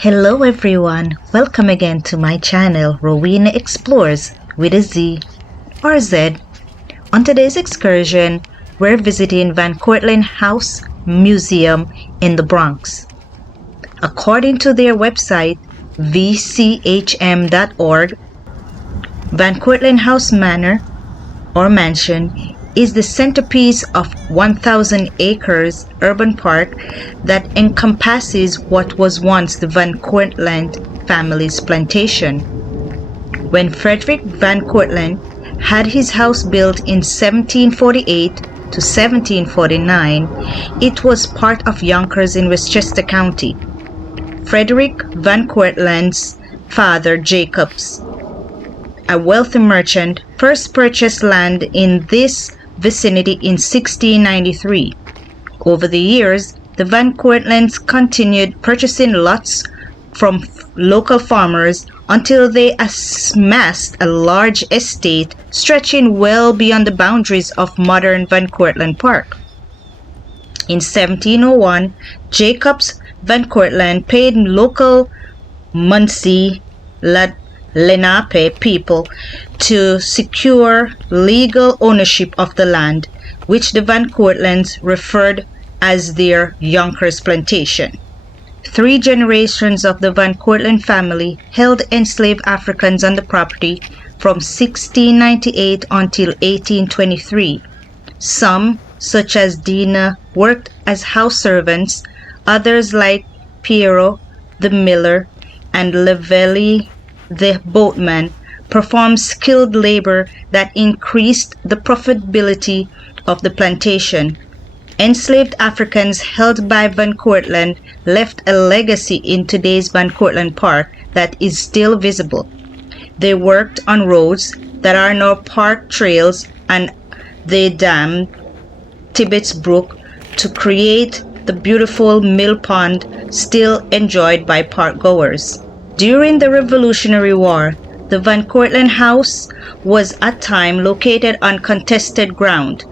Hello everyone, welcome again to my channel Rowena Explorez with a Z or Z. On today's excursion, we're visiting Van Cortlandt House Museum in the Bronx. According to their website vchm.org, Van Cortlandt House Manor or Mansion is the centerpiece of 1,000 acres urban park that encompasses what was once the Van Cortlandt family's plantation. When Frederick Van Cortlandt had his house built in 1748 to 1749, it was part of Yonkers in Westchester County. Frederick Van Cortlandt's father, Jacobs, a wealthy merchant, first purchased land in this vicinity in 1693. Over the years, the Van Cortlandts continued purchasing lots from local farmers until they amassed a large estate stretching well beyond the boundaries of modern Van Cortlandt Park. In 1701, Jacobs Van Cortlandt paid local Muncie Lenape people to secure legal ownership of the land, which the Van Cortlandts referred as their Yonkers plantation. 3 generations of the Van Cortlandt family held enslaved Africans on the property from 1698 until 1823. Some, such as Dina, worked as house servants. Others, like Piero the miller and Levelli the boatman, performed skilled labor that increased the profitability of the plantation. Enslaved Africans held by Van Cortlandt left a legacy in today's Van Cortlandt Park that is still visible. They worked on roads that are now park trails, and they dammed Tibbetts Brook to create the beautiful mill pond still enjoyed by park goers. During the Revolutionary War, the Van Cortlandt House was at times located on contested ground.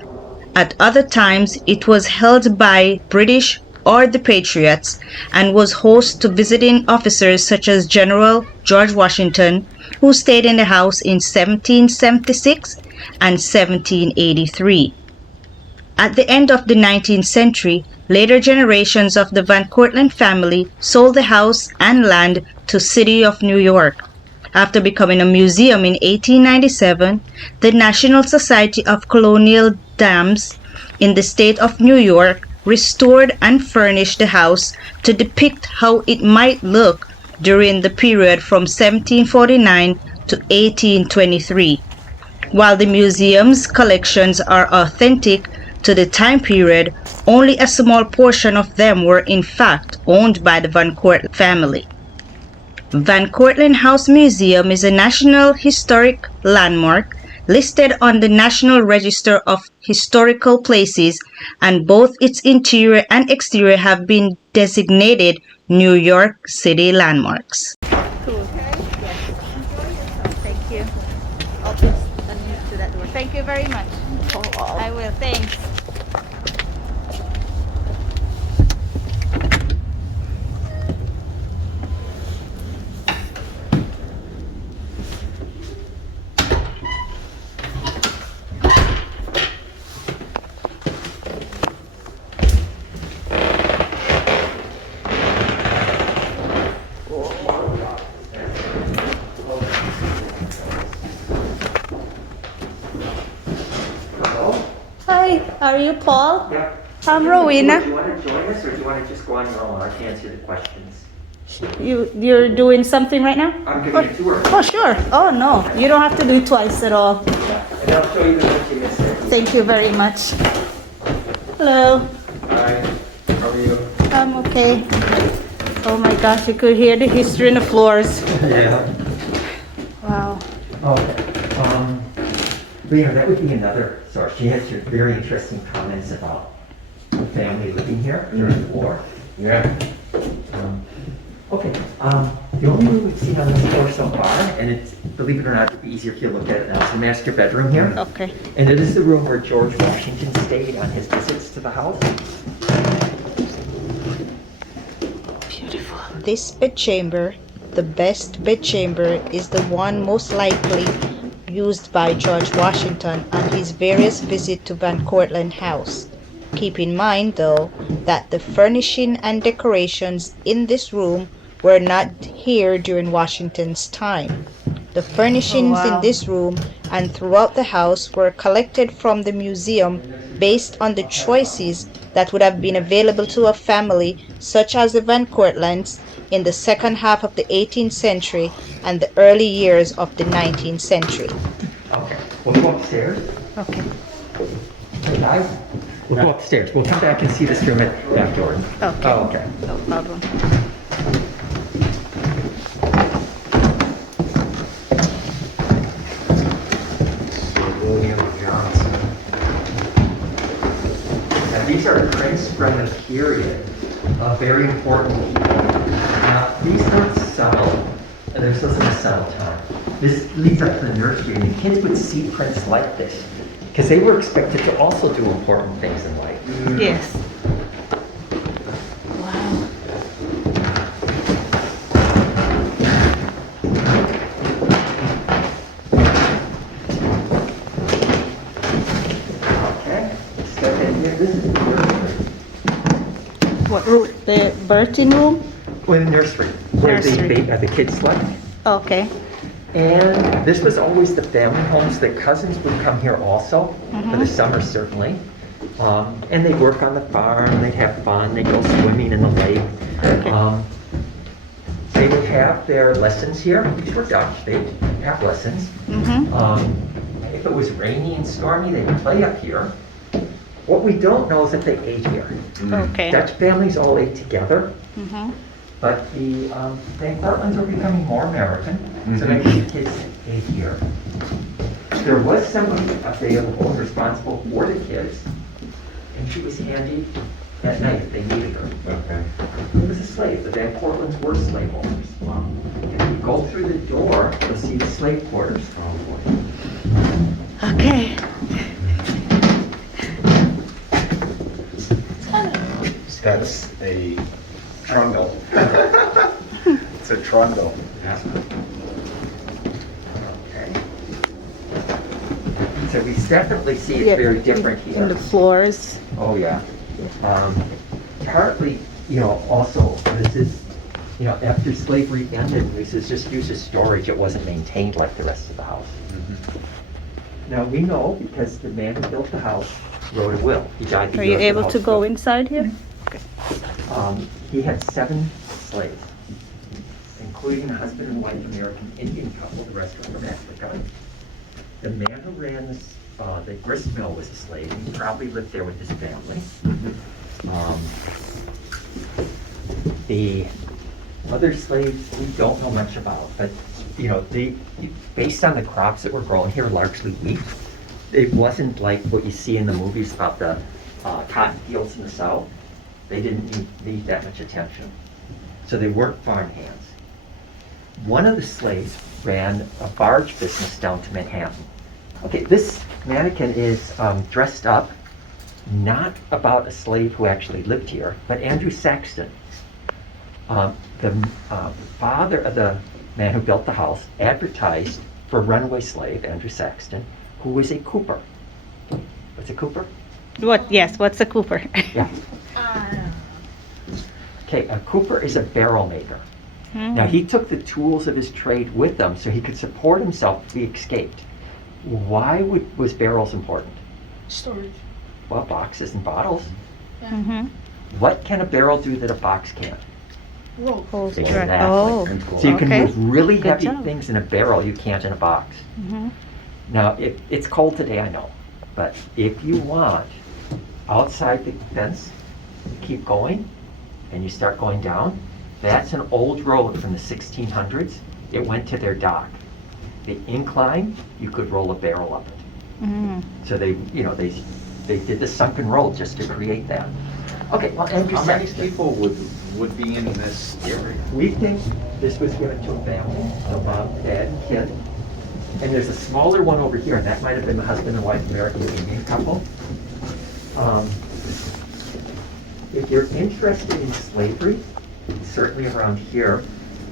At other times, it was held by British or the Patriots and was host to visiting officers such as General George Washington, who stayed in the house in 1776 and 1783. At the end of the 19th century, later generations of the Van Cortlandt family sold the house and land to City of New York. After becoming a museum in 1897, the National Society of Colonial Dams in the state of New York restored and furnished the house to depict how it might look during the period from 1749 to 1823. While the museum's collections are authentic to the time period, only a small portion of them were in fact owned by the Van Cortlandt family. Van Cortlandt House Museum is a National Historic Landmark listed on the National Register of Historical Places, and both its interior and exterior have been designated New York City landmarks. Cool. Thank you. I'll just unmute to that door. Thank you very much. I will. Thanks. Hi, how are you, Paul? Yeah. I'm Rowena. Do you want to join us, or do you want to just go on your own? I can answer the questions. You're doing something right now? I'm giving you a tour. Oh, sure. Oh, no. You don't have to do it twice at all. And I'll show you the ones you missed. Thank you very much. Hello. Hi. How are you? I'm okay. Oh my gosh, you could hear the history in the floors. Yeah. Wow. Okay. Yeah, that would be another source. She has some very interesting comments about the family living here during the war. Yeah. Okay. The only room we've seen on this floor so far, and it's, believe it or not, it'd be easier if you look at it now, it's the master bedroom here. Okay. And it is the room where George Washington stayed on his visits to the house. Beautiful. this bedchamber, the best bedchamber, is the one most likely used by George Washington on his various visits to Van Cortlandt House. Keep in mind, though, that the furnishing and decorations in this room were not here during Washington's time. The furnishings in this room and throughout the house were collected from the museum based on the choices that would have been available to a family such as the Van Cortlandts in the second half of the 18th century and the early years of the 19th century. Okay, we'll go upstairs. Okay. Hey guys, we'll go upstairs. We'll come back and see this room at back door. Okay. Oh, okay. No problem. Now, these are prints from the period of very important people. Now, these don't settle, and they're supposed to settle time. This leads up to the nursery, and the kids would see prints like this because they were expected to also do important things in life. Yes. Wow. Okay, step in here. This is the nursery. What room? The birthing room? Well, the nursery, where Nursery. the kids slept. Okay. And this was always the family homes. The cousins would come here also, for the summer certainly. And they'd work on the farm, they'd have fun, they'd go swimming in the lake. Okay. They would have their lessons here. These were Dutch, they'd have lessons. If it was rainy and stormy, they'd play up here. What we don't know is if they ate here. Okay. Dutch families all ate together. Mm-hmm. But the Van Cortlandts were becoming more American, so maybe the kids ate here. There was somebody available responsible for the kids, and she was handy at night if they needed her. Okay. It was a slave. The Van Cortlandts were slave owners. If you go through the door, you'll see the slave quarters. Okay. That's a trundle. It's a trundle. Okay. So we definitely see it's very different here. In the floors. Oh, yeah. Partly, also, this is, after slavery ended, this is just used as storage. It wasn't maintained like the rest of the house. Now, we know because the man who built the house wrote a will. He died the Are year you the able house to go built. inside here? He had 7 slaves, including a husband and wife American Indian couple, the rest were from Africa. The man who ran the grist mill was a slave. He probably lived there with his family. The other slaves we don't know much about, but based on the crops that were grown here, largely wheat, it wasn't like what you see in the movies about the cotton fields in the South. They didn't need that much attention. So they weren't farm hands. One of the slaves ran a barge business down to Manhattan. Okay, this mannequin is dressed up, not about a slave who actually lived here, but Andrew Saxton. The father of the man who built the house advertised for a runaway slave, Andrew Saxton, who was a cooper. What's a cooper? What? Yes. What's a Cooper? Yeah. Okay, a cooper is a barrel maker. Hmm. Now, he took the tools of his trade with him so he could support himself if he escaped. Why was barrels important? Storage. Well, boxes and bottles. Mm-hmm. What can a barrel do that a box can't? Roll. Hold Exactly. Oh. So you can Okay. move really Good heavy job. things in a barrel you can't in a box. Mm-hmm. Now, it's cold today, I know, but if you want, outside the fence, keep going, and you start going down, that's an old road from the 1600s. It went to their dock. The incline, you could roll a barrel up it. Mm-hmm. So they did the sunken road just to create that. Okay, well, Andrew How many Saxton. people would be in this area? We think this was given to a family, so mom, dad, and kid. And there's a smaller one over here, and that might have been the husband and wife American Indian couple. If you're interested in slavery, certainly around here.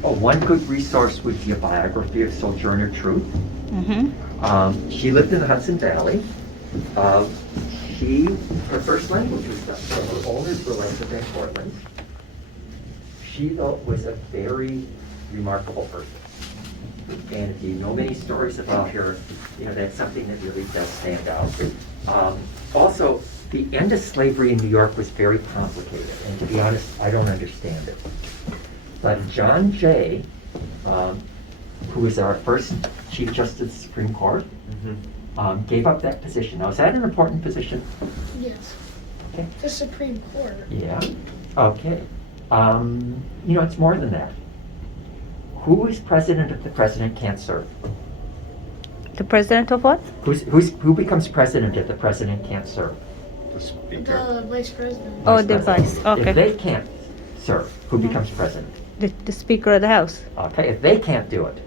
Oh, one good resource would be a biography of Sojourner Truth. She lived in the Hudson Valley. Her first language was Dutch, so her owners were like the Van Cortlandt. She, though, was a very remarkable person. And if you know many stories about her, that's something that really does stand out. Also, the end of slavery in New York was very complicated, and to be honest, I don't understand it. But John Jay, who was our first Chief Justice of the Supreme Court, gave up that position. Now, is that an important position? Yes. Okay. The Supreme Court. Yeah. Okay. It's more than that. Who is president if the president can't serve? The president of what? Who becomes president if the president can't serve? The speaker. The vice president. Oh, the President. vice. Okay. If they can't serve, who becomes president? The Speaker of the House. Okay. If they can't do it,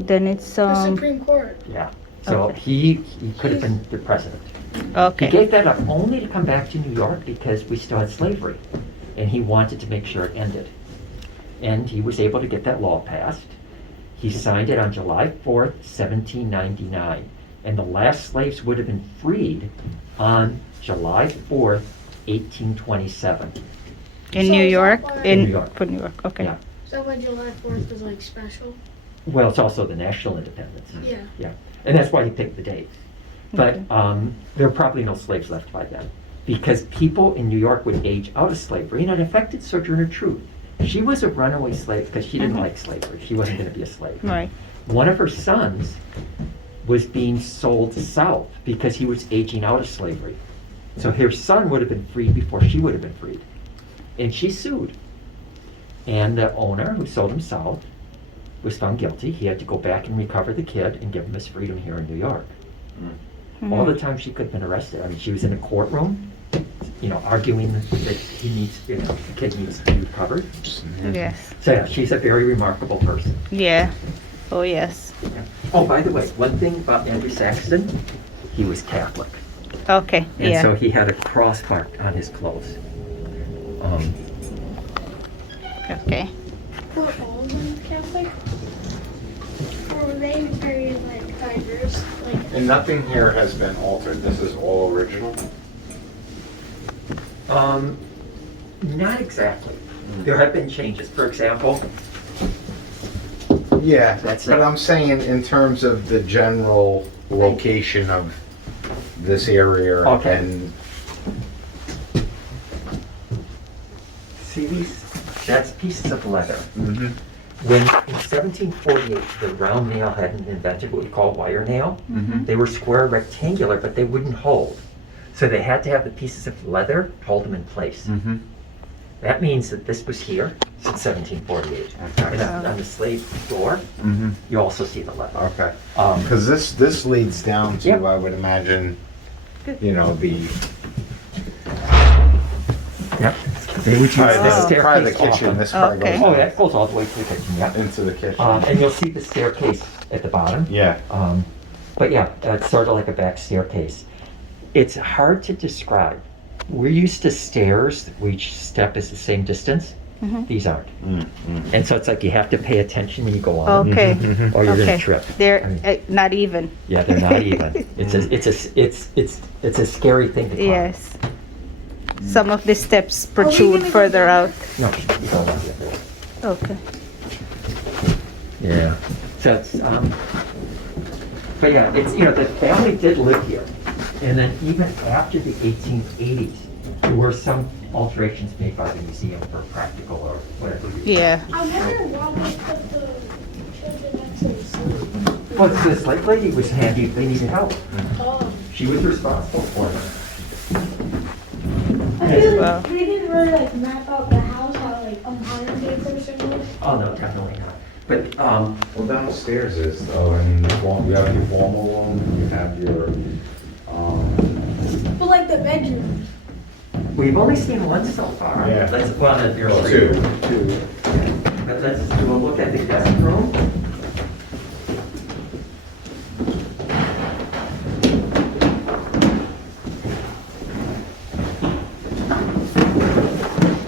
Then it's The Supreme Court. yeah. So Okay. he could have been the president. He okay. gave that up only to come back to New York because we still had slavery, and he wanted to make sure it ended. And he was able to get that law passed. He signed it on July 4th, 1799, and the last slaves would have been freed on July 4th, 1827. In So New is that York. why- In New York. For New York. Okay. Yeah. Is that why July 4th is like special? Well, it's also the national independence. Yeah. Yeah, and that's why he picked the date. But there were probably no slaves left by then, because people in New York would age out of slavery, and it affected Sojourner Truth. She was a runaway slave because she didn't like slavery. She wasn't going to be a slave. Right. One of her sons was being sold south because he was aging out of slavery. So her son would have been freed before she would have been freed. And she sued. And the owner who sold him south was found guilty. He had to go back and recover the kid and give him his freedom here in New York. All the time she could have been arrested. I mean, she was in a courtroom, arguing that the kid needs to be recovered. Yes. So yeah, she's a very remarkable person. Yeah. Oh yes. Oh, by the way, one thing about Andrew Saxton, he was Catholic. Okay. And Yeah. so he had a cross marked on his clothes. Okay. Were all of them Catholic? Or were they very like diverse? Like And nothing here has been altered. This is all original. Not exactly. There have been changes. For example, Yeah, That's but it. I'm saying in terms of the general location of this area Okay. and see these? That's pieces of leather. Mhm. When in 1748, the round nail hadn't invented what we call wire nail. Mhm. They were square rectangular, but they wouldn't hold. So they had to have the pieces of leather hold them in place. Mhm. That means that this was here since 1748. Okay. And on the slave door, Mhm. you also see the leather. Okay. Um, Because this leads down to, Yep. I would imagine, the Yep. They would use probably the the, staircase probably the kitchen. often. This part Okay. goes Oh, that goes all the way to the kitchen, yeah. into the kitchen. And you'll see the staircase at the bottom. Yeah. But yeah, it's sort of like a back staircase. It's hard to describe. We're used to stairs where each step is the same distance. These aren't. And so it's like you have to pay attention when you go on, Okay. or you're Okay. gonna trip. They're I mean, not even. yeah, they're not even. It's a scary thing to climb. Yes. Some of the steps we protrude gonna go further down out. No, you don't want to get there. Okay. Yeah. So it's, but yeah, it's, the family did live here. And then even after the 1880s, there were some alterations made by the museum for practical or whatever reason. Yeah. I wonder why they put the children next to the sleep. Well, the slave lady was handy if they needed help. Oh. She was responsible for them. I feel Wow. like they didn't really like map out the house how like a modern day person would. Oh, no, definitely not. But, Well, downstairs is, though, I mean, you have your formal room, you have your, But like the bedrooms. we've only seen one so far. Yeah. Well, there's well, three. two. But let's do a look at the guest room.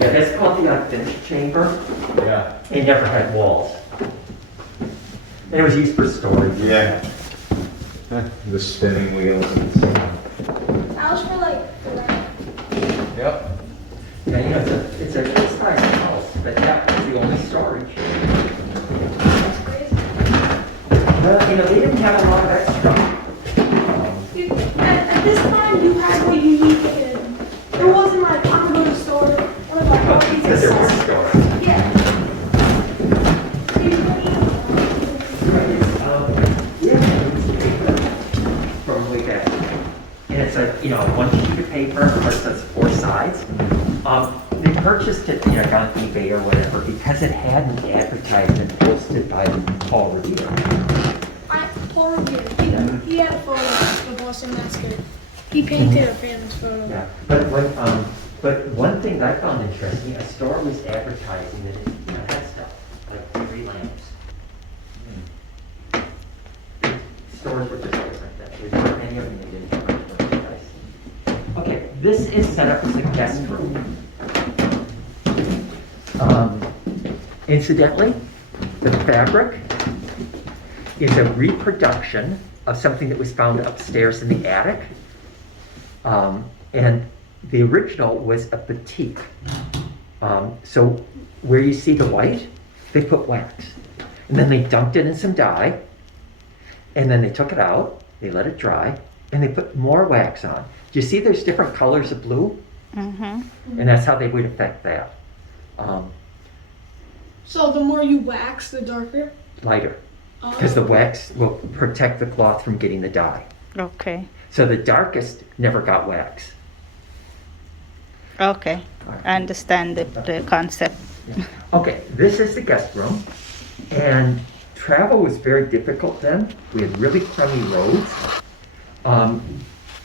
Yeah, that's called the finished chamber. Yeah. It never had walls. And it was used for storage. Yeah. The spinning wheels and stuff. I was for like Yep. Yeah, you know, it's a good sized house, but that was the only storage. that's crazy. Well, you know, they didn't have a lot of extra. At this time, you had what you needed. It wasn't like I'm gonna go to the store. It was like oh, these Because there was accessories. storage. Yeah. Yeah, it was paper from way back. And it's a, you know, one sheet of paper, of course, that's 4 sides. They purchased it, you know, on eBay or whatever, because it had an advertisement posted by Paul Revere. Paul Revere. He had a photo of the Boston Massacre. He painted a famous photo. Yeah, but one thing that I found interesting, a store was advertising that it, you know, had stuff, like 3 lamps. Stores were just always like that. There weren't many of them that didn't have much merchandise. Okay, this is set up as a guest room. Incidentally, the fabric is a reproduction of something that was found upstairs in the attic. And the original was a batik. So where you see the white, they put wax. And then they dunked it in some dye. And then they took it out, they let it dry, and they put more wax on. Do you see there's different colors of blue? Mm-hmm. And that's how they would affect that. So the more you wax, the darker. Lighter. Because the wax will protect the cloth from getting the dye. Okay. So the darkest never got wax. Okay. I understand the concept. Okay, this is the guest room. And travel was very difficult then. We had really crummy roads.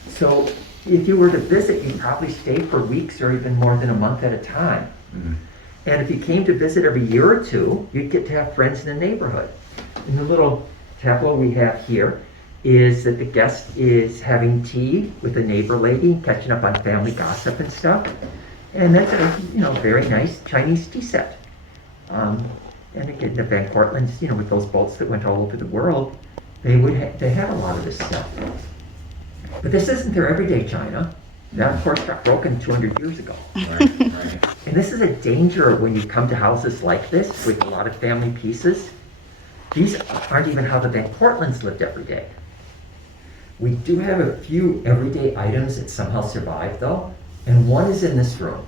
So if you were to visit, you'd probably stay for weeks or even more than a month at a time. And if you came to visit every year or two, you'd get to have friends in the neighborhood. And the little tableau we have here is that the guest is having tea with a neighbor lady, catching up on family gossip and stuff. And that's a, you know, very nice Chinese tea set. And again, the Van Cortlandts, you know, with those boats that went all over the world, they had a lot of this stuff. But this isn't their everyday china. That, of course, got broken 200 years ago. Right. And this is a danger when you come to houses like this with a lot of family pieces. These aren't even how the Van Cortlandts lived every day. We do have a few everyday items that somehow survived, though, and one is in this room.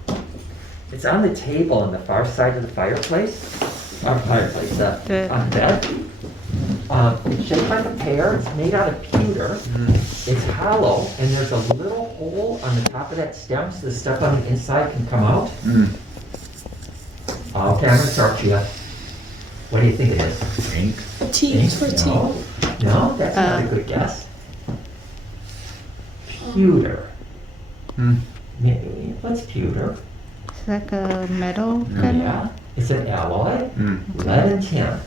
It's on the table on the far side of the fireplace. On the bed. It's shaped like a pear. It's made out of pewter. It's hollow, and there's a little hole on the top of that stem so the stuff on the inside can come out. Okay, I'm gonna start you. What do you think it is? Ink. Tea. It's for tea. No, that's not a good guess. Pewter. Maybe, what's pewter? It's like a metal kind Yeah, it's an alloy, lead and tin.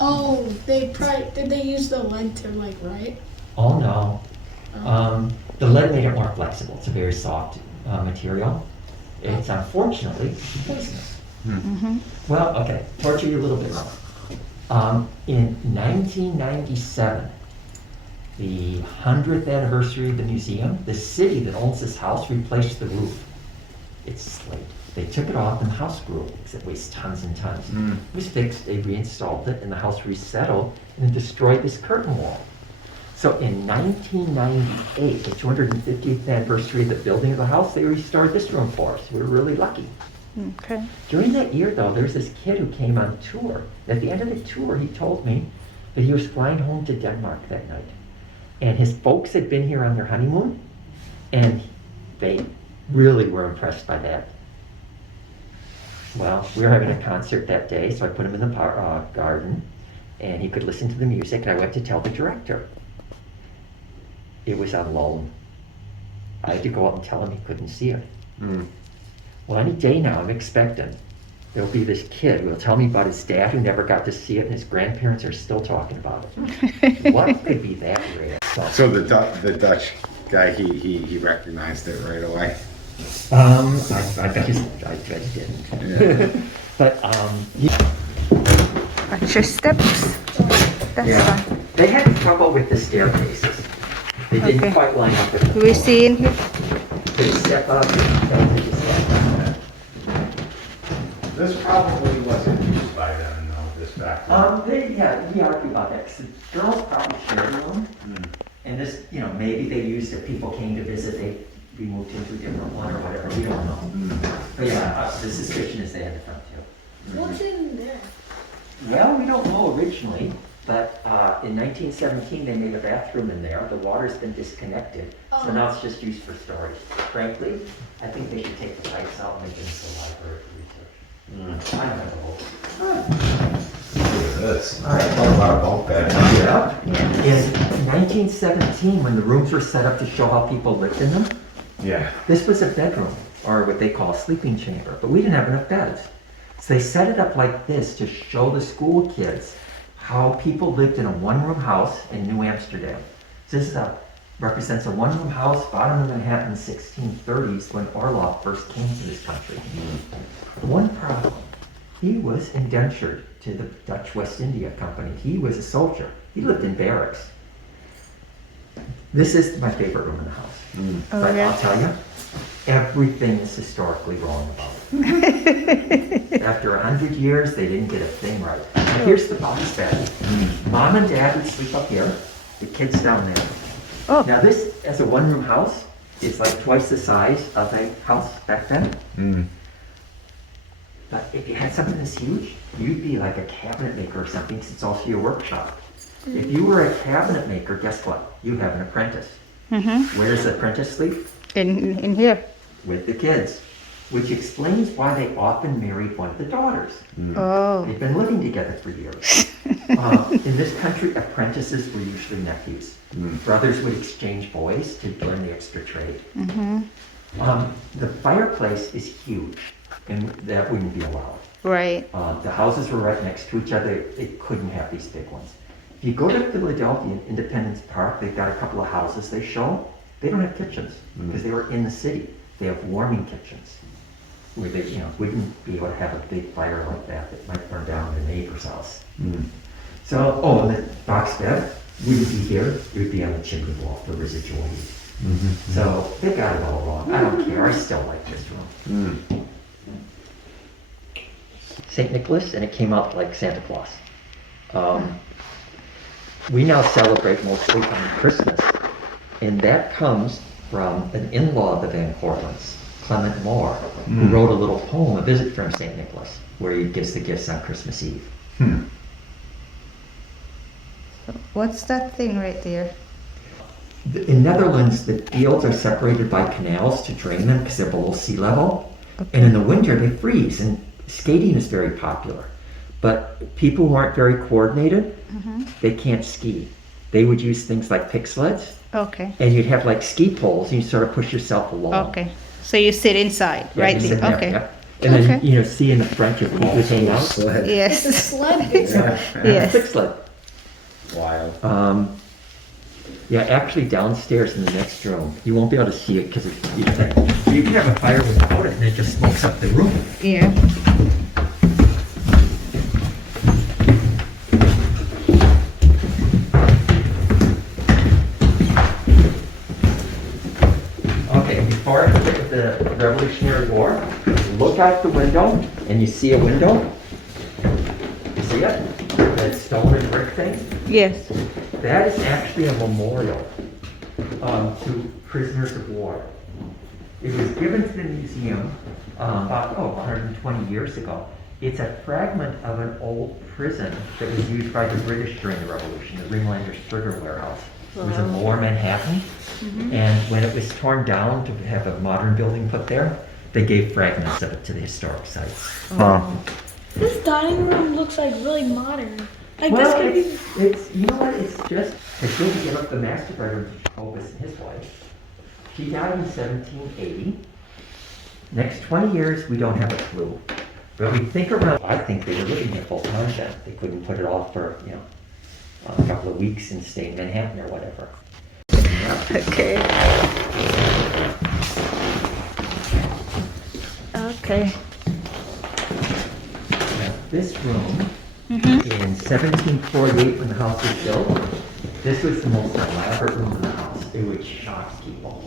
Oh, did they use the lead to like write? Oh no. The lead made it more flexible. It's a very soft material. It's unfortunately poisonous. Well, okay, torture you a little bit more. In 1997, the 100th anniversary of the museum, the city that owns this house replaced the roof. It's slate. They took it off and the house grew because it weighs tons and tons. It was fixed, they reinstalled it, and the house resettled and destroyed this curtain wall. So in 1998, the 250th anniversary of the building of the house, they restored this room for us. We were really lucky. Okay. During that year, though, there was this kid who came on tour. At the end of the tour, he told me that he was flying home to Denmark that night. And his folks had been here on their honeymoon, and they really were impressed by that. Well, we were having a concert that day, so I put him in the garden, and he could listen to the music, and I went to tell the director. It was on loan. I had to go out and tell him he couldn't see it. Well, any day now, I'm expecting there'll be this kid who will tell me about his dad who never got to see it, and his grandparents are still talking about it. What could be that rare? So the Dutch guy, he recognized it right away. I bet you didn't. But, Watch your steps. That's yeah, fine. they had trouble with the staircases. They didn't Okay. quite line up with the Do we see in here? They step up and take a step down. This probably wasn't used by them, though, this back room. We argue about that, 'cause the girls probably shared a room. And this, maybe they used it, people came to visit, we moved into a different one or whatever, we don't know. But yeah, the suspicion is they had the front too. What's in there? Well, we don't know originally, but in 1917, they made a bathroom in there. The water's been disconnected, so now it's just used for storage. Frankly, I think they should take the pipes out and make it into a library for research. I don't know. Look at this. Talk about a bunk bed. Yeah. In 1917, when the rooms were set up to show how people lived in them, Yeah. this was a bedroom, or what they call a sleeping chamber, but we didn't have enough beds. So they set it up like this to show the school kids how people lived in a one-room house in New Amsterdam. So this represents a one-room house, bottom of Manhattan, 1630s, when Orloff first came to this country. One problem, he was indentured to the Dutch West India Company. He was a soldier. He lived in barracks. This is my favorite room in the house. But yeah. I'll tell you, everything is historically wrong about it. After 100 years, they didn't get a thing right. Now, here's the box bed. Mom and Dad would sleep up here, the kids down there. Oh. Now this, as a one-room house, is like twice the size of a house back then. But if you had something this huge, you'd be like a cabinet maker or something, since it's also your workshop. If you were a cabinet maker, guess what? You have an apprentice. Where does the apprentice sleep? In here. With the kids. Which explains why they often married one of the daughters. Oh. They've been living together for years. In this country, apprentices were usually nephews. Brothers would exchange boys to learn the extra trade. The fireplace is huge, and that wouldn't be allowed. Right. The houses were right next to each other. They couldn't have these big ones. If you go to Philadelphia, Independence Park, they've got a couple of houses they show. They don't have kitchens because they were in the city. They have warming kitchens where they, wouldn't be able to have a big fire like that that might burn down the neighbor's house. So, and the box bed wouldn't be here. It would be on the chimney wall for residual heat. So they got it all wrong. I don't care. I still like this room. St. Nicholas, and it came out like Santa Claus. We now celebrate mostly on Christmas, and that comes from an in-law of the Van Cortlandts, Clement Moore, who wrote a little poem, A Visit from St. Nicholas, where he gives the gifts on Christmas Eve. What's that thing right there? In Netherlands, the fields are separated by canals to drain them because they're below sea level, and in the winter they freeze, and skating is very popular. But people who aren't very coordinated, they can't ski. They would use things like pick sleds, Okay. and you'd have like ski poles, and you sort of push yourself along. Okay. So you sit inside, Yeah, right you there. sit there, Okay. yeah. And then, Okay. see in the front your feet would hang out. Sled. Yes. Sled is Yes. Pick sled. Wild. Yeah, actually downstairs in the next room, you won't be able to see it because you can have a fire without it and it just smokes up the room. Yeah. Okay, before I forget the Revolutionary War, look out the window and you see a window. You see it? That stone and brick thing? Yes. That is actually a memorial to prisoners of war. It was given to the museum about 120 years ago. It's a fragment of an old prison that was used by the British during the Revolution, the Ringlander's Sugar Warehouse. It was in Lower Manhattan, and when it was torn down to have a modern building put there, they gave fragments of it to the historic sites. This dining room looks like really modern. Like Well, this could be. it's you know what? It's just they didn't give up the master bedroom to Jacobus and his wife. She died in 1780. Next 20 years, we don't have a clue. But we think around. I think they were living here full time then. They couldn't put it off for a couple of weeks and stay in Manhattan or whatever. Okay. Okay. Now, this room, in 1748 when the house was built, this was the most elaborate room in the house. It would shock people.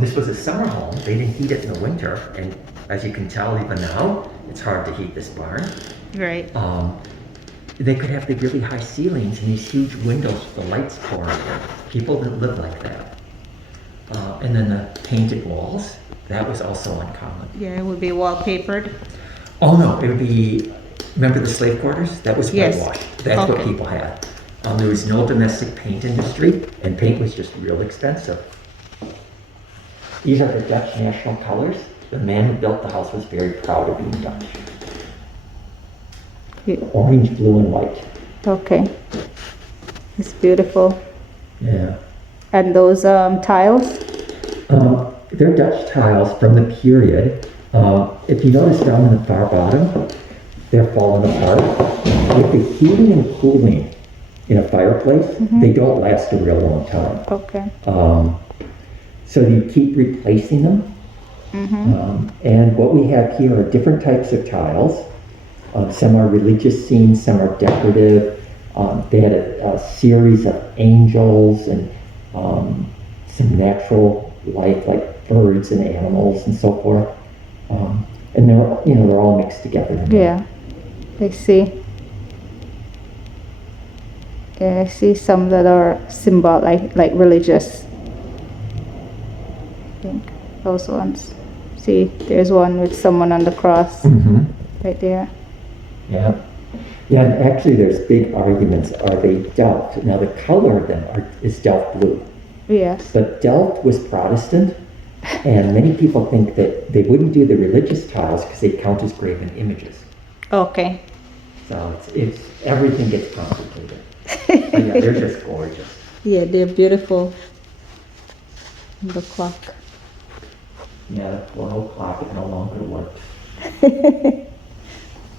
This was a summer home. They didn't heat it in the winter, and as you can tell even now, it's hard to heat this barn. Right. They could have the really high ceilings and these huge windows with the lights pouring in. People didn't live like that. And then the painted walls, that was also uncommon. Yeah, it would be wallpapered. Oh no, it would be, remember the slave quarters? That was Yes. whitewashed. That's what Okay. people had. There was no domestic paint industry, and paint was just real expensive. These are the Dutch national colors. The man who built the house was very proud of being Dutch. Yeah. Orange, blue, and white. Okay. It's beautiful. Yeah. And those tiles? They're Dutch tiles from the period. If you notice down in the far bottom, they're falling apart. With the heating and cooling in a fireplace, they don't last a real long time. Okay. So you keep replacing them. And what we have here are different types of tiles. Some are religious scenes, some are decorative. They had a series of angels and some natural life like birds and animals and so forth. And they're all mixed together. Yeah. I see. Yeah, I see some that are symbol like religious. I think those ones. See, there's one with someone on the cross right there. Yeah. Yeah, and actually there's big arguments. Are they Delft? Now the color of them is Delft blue. Yes. But Delft was Protestant, and many people think that they wouldn't do the religious tiles because they count as graven images. Okay. So it's everything gets complicated. But yeah, they're just gorgeous. Yeah, they're beautiful. The clock. Yeah, the flow clock no longer works.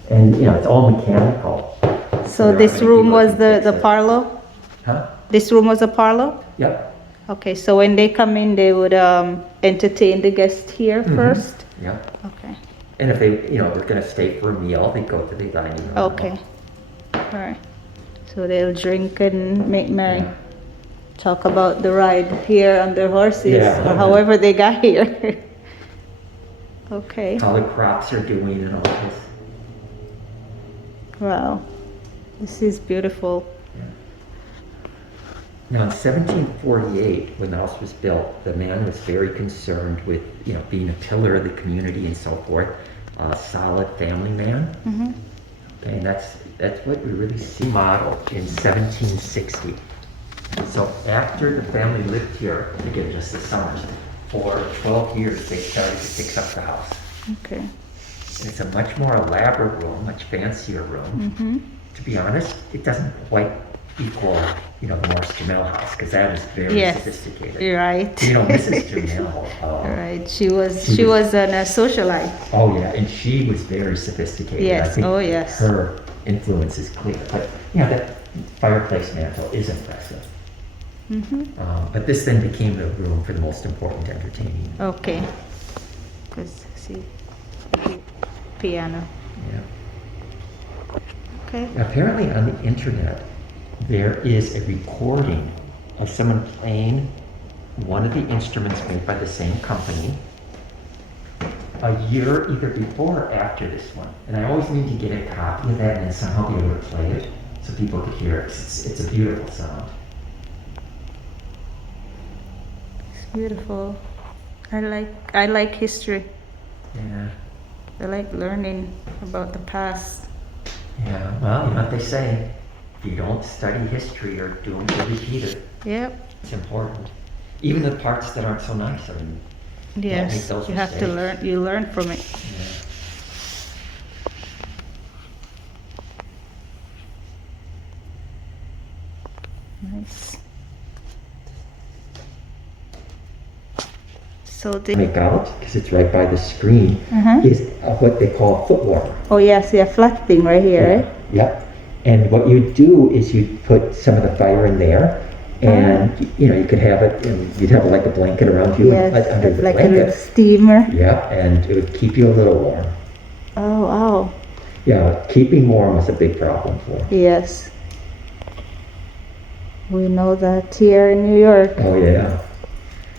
And it's all mechanical. So they're this not gonna room keep was working the fix it. parlor? Huh? This room was a parlor? Yep. Okay, so when they come in, they would entertain the guest here first? Yep. Okay. And if they, were gonna stay for a meal, they go to the dining room. Okay. All right. So they'll drink and make merry. Yeah. Talk about the ride here on their horses, Yeah. or however they got here. Okay. How the crops are doing and all this. Wow. This is beautiful. Now, in 1748, when the house was built, the man was very concerned with, being a pillar of the community and so forth, a solid family man. And that's what we really see modeled in 1760. So after the family lived here, again, just the summers, for 12 years, they started to fix up the house. Okay. And it's a much more elaborate room, much fancier room. To be honest, it doesn't quite equal, the Morse Jamel house, because that is very Yes. sophisticated. You're right. Mrs. Jamel. Right. She was a socialite. Oh yeah, and she was very sophisticated. Yes. I think Oh, yes. her influence is clear. But that fireplace mantle is impressive. But this then became the room for the most important entertaining. Okay. Because see, piano. Yeah. Okay. Apparently on the internet, there is a recording of someone playing one of the instruments made by the same company a year either before or after this one. And I always need to get a copy of that and then somehow be able to play it so people could hear it. It's a beautiful sound. It's beautiful. I like history. Yeah. I like learning about the past. Yeah, well, what they say, if you don't study history or doomed to repeat it, Yep. it's important. Even the parts that aren't so nice, make Yes. those You have to mistakes. learn. You learn from it. Yeah. Nice. So the Make out, because it's right by the screen, is what they call a foot warmer. oh yes, yeah, flat thing right here, right? Yep. And what you do is you put some of the fire in there, And, you know, you could have it, and you'd have like a blanket around you and under the like a little blanket. steamer. Yeah, and it would keep you a little warm. Oh, wow. Yeah, keeping warm is a big problem for them. Yes. We know that here in New York. Oh, yeah.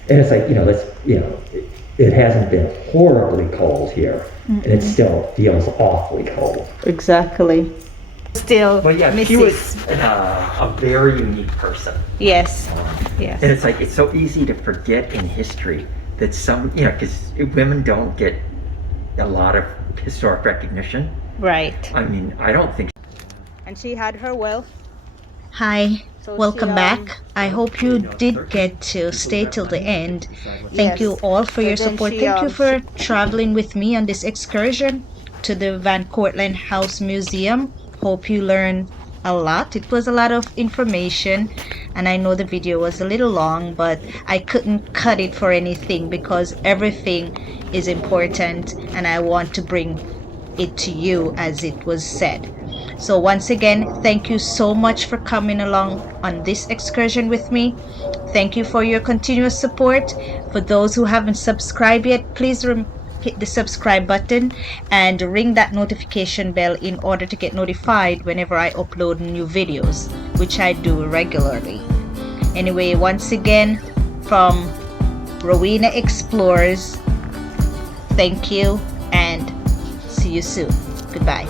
And it's like, you know, it hasn't been horribly cold here, and it still feels awfully cold. Exactly. Still But yeah, she missing. was a very unique person. Yes. Yes. And it's like, it's so easy to forget in history that some, you know, because women don't get a lot of historic recognition. Right. I mean, I don't think. And she had her wealth. Hi, So welcome she, back. I hope you did get to stay till the end. Thank Yes. you all for So your then support. she, Thank you for traveling with me on this excursion to the Van Cortlandt House Museum. Hope you learned a lot. It was a lot of information, and I know the video was a little long, but I couldn't cut it for anything because everything is important and I want to bring it to you as it was said. So once again, thank you so much for coming along on this excursion with me. Thank you for your continuous support. For those who haven't subscribed yet, please hit the subscribe button and ring that notification bell in order to get notified whenever I upload new videos, which I do regularly. Anyway, once again, from Rowena Explorez, thank you and see you soon. Goodbye.